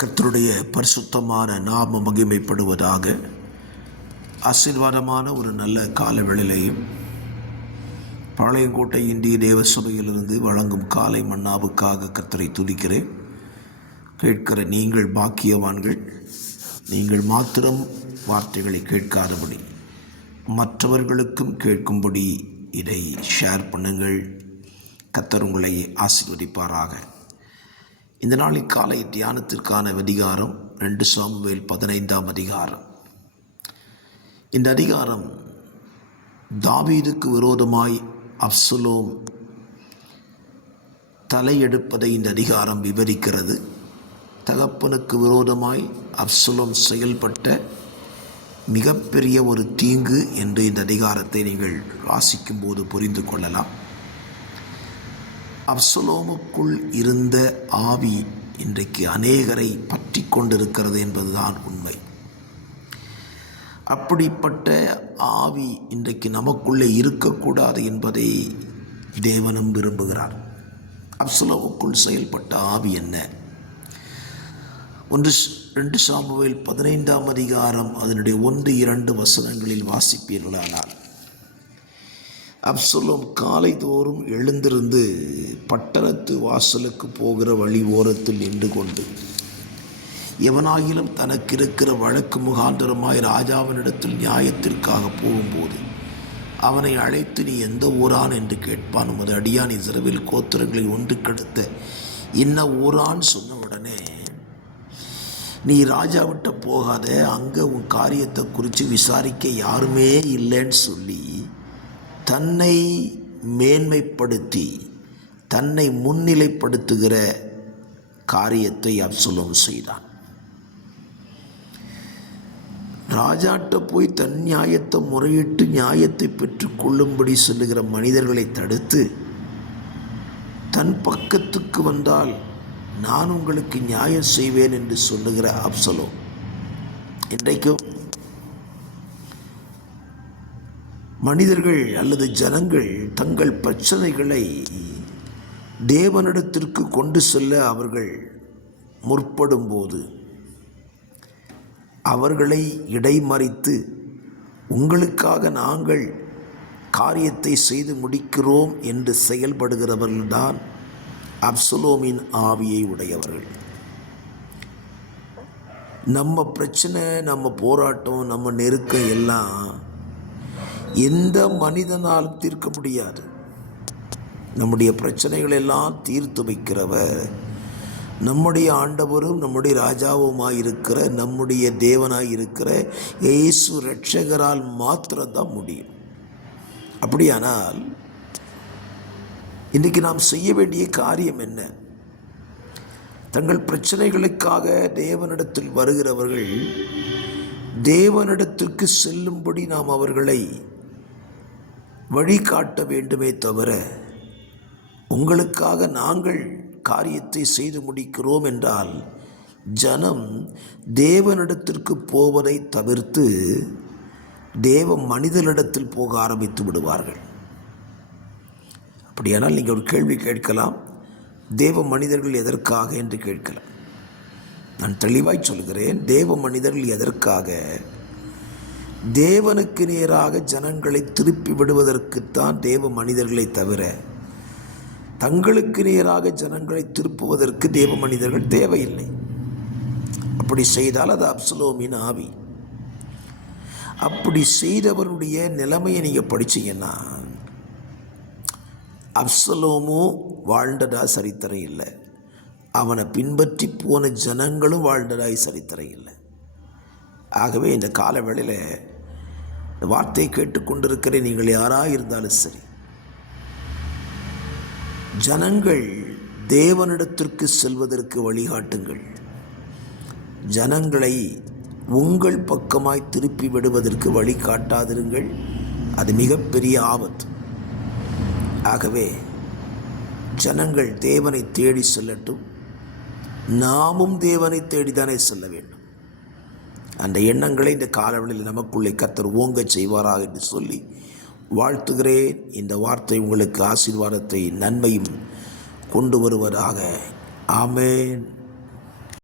கர்த்தருடைய பரிசுத்தமான நாம மகிமைப்படுவதாக. ஆசீர்வாதமான ஒரு நல்ல கால வேளையிலையும் பாளையங்கோட்டை இந்திய தேவ சபையிலிருந்து வழங்கும் காலை மன்னாவுக்காக கர்த்தரை துதிக்கிறேன். கேட்கிற நீங்கள் பாக்கியவான்கள். நீங்கள் மாத்திரம் வார்த்தைகளை கேட்காதபடி மற்றவர்களுக்கும் கேட்கும்படி இதை ஷேர் பண்ணுங்கள். கர்த்தர் உங்களை ஆசீர்வதிப்பாராக. இந்த நாளின் காலை தியானத்திற்கான அதிகாரம் 2 சாமுவேல் 15ஆம் அதிகாரம். இந்த அதிகாரம் தாவீதுக்கு விரோதமாய் அப்சலோம் தலையெடுப்பதை இந்த அதிகாரம் விவரிக்கிறது. தகப்பனுக்கு விரோதமாய் அப்சலோம் செயல்பட்ட மிகப்பெரிய ஒரு தீங்கு என்று இந்த அதிகாரத்தை நீங்கள் வாசிக்கும் போது புரிந்து கொள்ளலாம். அப்சலோமுக்குள் இருந்த ஆவி இன்றைக்கு அநேகரை பற்றி கொண்டிருக்கிறது என்பதுதான் உண்மை. அப்படிப்பட்ட ஆவி இன்றைக்கு நமக்குள்ளே இருக்கக்கூடாது என்பதை தேவனும் விரும்புகிறார். அப்சலோமுக்குள் செயல்பட்ட ஆவி என்ன? 2 சாமுவேல் 15ஆம் அதிகாரம் அதனுடைய 1-2 வசனங்களில் வாசிப்பீர்களானால், அப்சலோம் காலை தோறும் எழுந்திருந்து பட்டணத்து வாசலுக்கு போகிற வழி ஓரத்தில் நின்று கொண்டு, எவனாகிலும் தனக்கு இருக்கிற வழக்கு முகாந்தரமாய் ராஜாவினிடத்தில் நியாயத்திற்காக போகும்போது அவனை அழைத்து, நீ எந்த ஊரான் என்று கேட்பான். உமது அடியான் இஸ்ரவேல் கோத்திரங்களை ஒன்று கெடுத்த இன்ன ஊரான் சொன்ன உடனே, நீ ராஜா விட்ட போகாத, அங்கே உன் காரியத்தை குறித்து விசாரிக்க யாருமே இல்லைன்னு சொல்லி தன்னை மேன்மைப்படுத்தி தன்னை முன்னிலைப்படுத்துகிற காரியத்தை அப்சலோம் செய்தான். ராஜாட்ட போய் தன் நியாயத்தை முறையிட்டு நியாயத்தை பெற்றுக் கொள்ளும்படி சொல்லுகிற மனிதர்களை தடுத்து, தன் பக்கத்துக்கு வந்தால் நான் உங்களுக்கு நியாயம் செய்வேன் என்று சொல்லுகிற அப்சலோம் இன்றைக்கும் மனிதர்கள் அல்லது ஜனங்கள் தங்கள் பிரச்சனைகளை தேவனிடத்திற்கு கொண்டு செல்ல அவர்கள் முற்படும்போது அவர்களை இடைமறித்து, உங்களுக்காக நாங்கள் காரியத்தை செய்து முடிக்கிறோம் என்று செயல்படுகிறவர்கள்தான் அப்சலோமின் ஆவியை உடையவர்கள். நம்ம பிரச்சனை, நம்ம போராட்டம், நம்ம நெருக்கம் எல்லாம் எந்த மனிதனால் தீர்க்க முடியாது. நம்முடைய பிரச்சனைகள் எல்லாம் தீர்த்து வைக்கிறவர் நம்முடைய ஆண்டவரும் நம்முடைய ராஜாவுமாயிருக்கிற நம்முடைய தேவனாயிருக்கிற இயேசு இரட்சகரால் மாத்திரம்தான் முடியும். அப்படியானால் இன்றைக்கு நாம் செய்ய வேண்டிய காரியம் என்ன? தங்கள் பிரச்சனைகளுக்காக தேவனிடத்தில் வருகிறவர்கள் தேவனிடத்திற்கு செல்லும்படி நாம் அவர்களை வழிகாட்ட வேண்டுமே தவிர, உங்களுக்காக நாங்கள் காரியத்தை செய்து முடிக்கிறோம் என்றால் ஜனம் தேவனிடத்திற்கு போவதை தவிர்த்து தேவ மனிதனிடத்தில் போக ஆரம்பித்து விடுவார்கள். அப்படியானால் நீங்கள் ஒரு கேள்வி கேட்கலாம், தேவ மனிதர்கள் எதற்காக என்று கேட்கலாம். நான் தெளிவாய் சொல்கிறேன், தேவ மனிதர்கள் எதற்காக? தேவனுக்கு நேராக ஜனங்களை திருப்பி விடுவதற்குத்தான் தேவ மனிதர்களை தவிர, தங்களுக்கு நேராக ஜனங்களை திருப்புவதற்கு தேவ மனிதர்கள் தேவையில்லை. அப்படி செய்தால் அது அப்சலோமின் ஆவி. அப்படி செய்தவருடைய நிலைமையை நீங்கள் படிச்சீங்கன்னா, அப்சலோமோ வாழ்ந்ததா சரித்திரம் இல்லை, அவனை பின்பற்றி போன ஜனங்களும் வாழ்ந்ததாய் சரித்திரம் இல்லை. ஆகவே இந்த கால வேளையில் இந்த வார்த்தையை கேட்டுக்கொண்டிருக்கிற நீங்கள் யாராக இருந்தாலும் சரி, ஜனங்கள் தேவனிடத்திற்கு செல்வதற்கு வழிகாட்டுங்கள். ஜனங்களை உங்கள் பக்கமாய் திருப்பி விடுவதற்கு வழிகாட்டாதிருங்கள். அது மிகப்பெரிய ஆபத்து. ஆகவே ஜனங்கள் தேவனை தேடி செல்லட்டும். நாமும் தேவனை தேடித்தானே செல்ல வேண்டும். அந்த எண்ணங்களை இந்த காலவெளியில் நமக்குள்ளே கர்த்தர் ஓங்க செய்வாராக என்று சொல்லி வாழ்த்துகிறேன். இந்த வார்த்தை உங்களுக்கு ஆசீர்வாதத்தை நன்மையும் கொண்டு வருவதாக. ஆமென்.